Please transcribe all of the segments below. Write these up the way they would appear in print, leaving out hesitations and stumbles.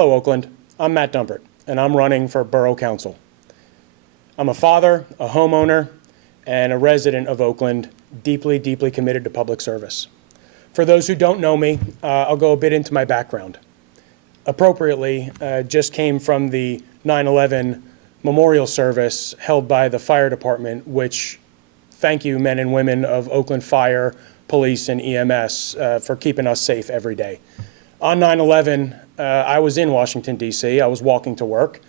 Hello, Oakland. I'm Matt Dumpert, and I'm running for Borough Council. I'm a father, a homeowner, and a resident of Oakland, deeply, deeply committed to public service. For those who don't know me, I'll go a bit into my background. Appropriately, just came from the 9/11 memorial service held by the fire department, which thank you, men and women of Oakland Fire, Police, and EMS for keeping us safe every day. On 9/11, I was in Washington, D.C. I was walking to work,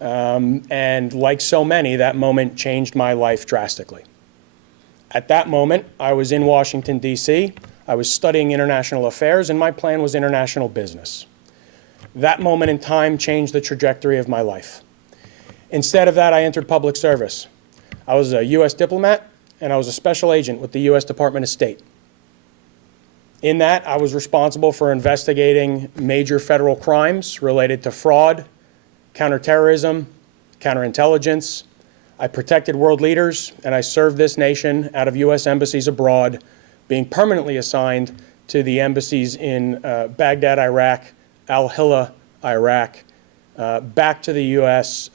and like so many, that moment changed my life drastically. At that moment, I was in Washington, D.C. I was studying international affairs, and my plan was international business. That moment in time changed the trajectory of my life. Instead of that, I entered public service. I was a U.S. diplomat, and I was a special agent with the U.S. Department of State. In that, I was responsible for investigating major federal crimes related to fraud, counterterrorism, counterintelligence. I protected world leaders, and I served this nation out of U.S. embassies abroad, being permanently assigned to the embassies in Baghdad, Iraq, Al-Hilla, Iraq, back to the U.S.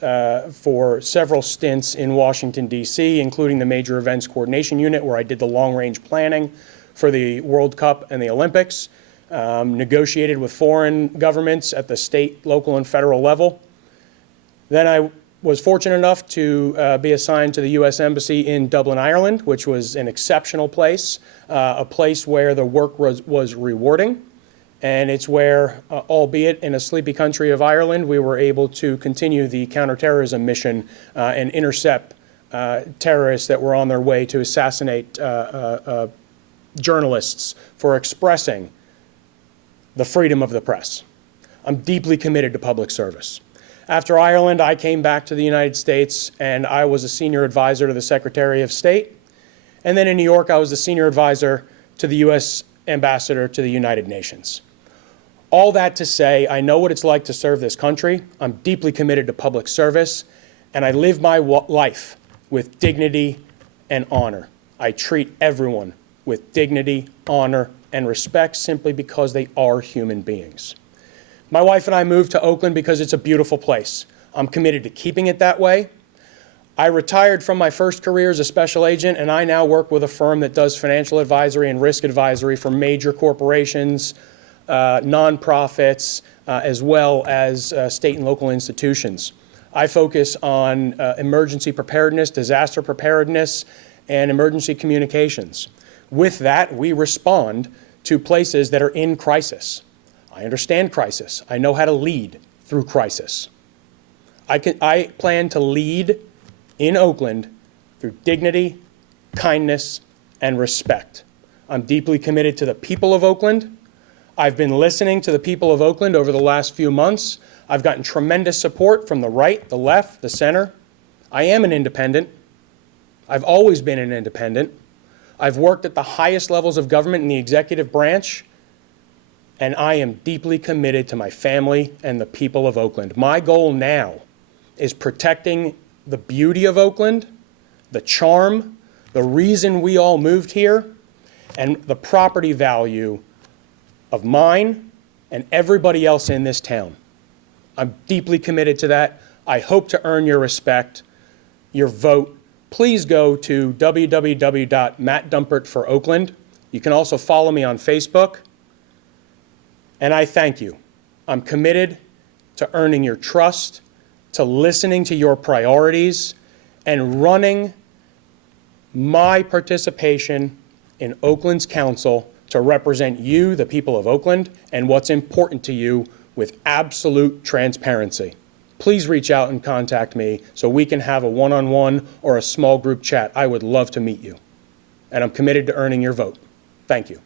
For several stints in Washington, D.C., including the Major Events Coordination Unit, where I did the long-range planning for the World Cup and the Olympics, negotiated with foreign governments at the state, local, and federal level. Then I was fortunate enough to be assigned to the U.S. Embassy in Dublin, Ireland, which was an exceptional place, a place where the work was rewarding. And it's where, albeit in a sleepy country of Ireland, we were able to continue the counterterrorism mission and intercept terrorists that were on their way to assassinate journalists for expressing the freedom of the press. I'm deeply committed to public service. After Ireland, I came back to the United States, and I was a senior advisor to the Secretary of State. And then in New York, I was the senior advisor to the U.S. Ambassador to the United Nations. All that to say, I know what it's like to serve this country. I'm deeply committed to public service, and I live my life with dignity and honor. I treat everyone with dignity, honor, and respect simply because they are human beings. My wife and I moved to Oakland because it's a beautiful place. I'm committed to keeping it that way. I retired from my first career as a special agent, and I now work with a firm that does financial advisory and risk advisory for major corporations, nonprofits, as well as state and local institutions. I focus on emergency preparedness, disaster preparedness, and emergency communications. With that, we respond to places that are in crisis. I understand crisis. I know how to lead through crisis. I plan to lead in Oakland through dignity, kindness, and respect. I'm deeply committed to the people of Oakland. I've been listening to the people of Oakland over the last few months. I've gotten tremendous support from the right, the left, the center. I am an independent. I've always been an independent. I've worked at the highest levels of government in the executive branch, and I am deeply committed to my family and the people of Oakland. My goal now is protecting the beauty of Oakland, the charm, the reason we all moved here, and the property value of mine and everybody else in this town. I'm deeply committed to that. I hope to earn your respect, your vote. Please go to www.mattdumpert for Oakland. You can also follow me on Facebook. And I thank you. I'm committed to earning your trust, to listening to your priorities, and running my participation in Oakland's council to represent you, the people of Oakland, and what's important to you with absolute transparency. Please reach out and contact me so we can have a one-on-one or a small group chat. I would love to meet you. And I'm committed to earning your vote. Thank you.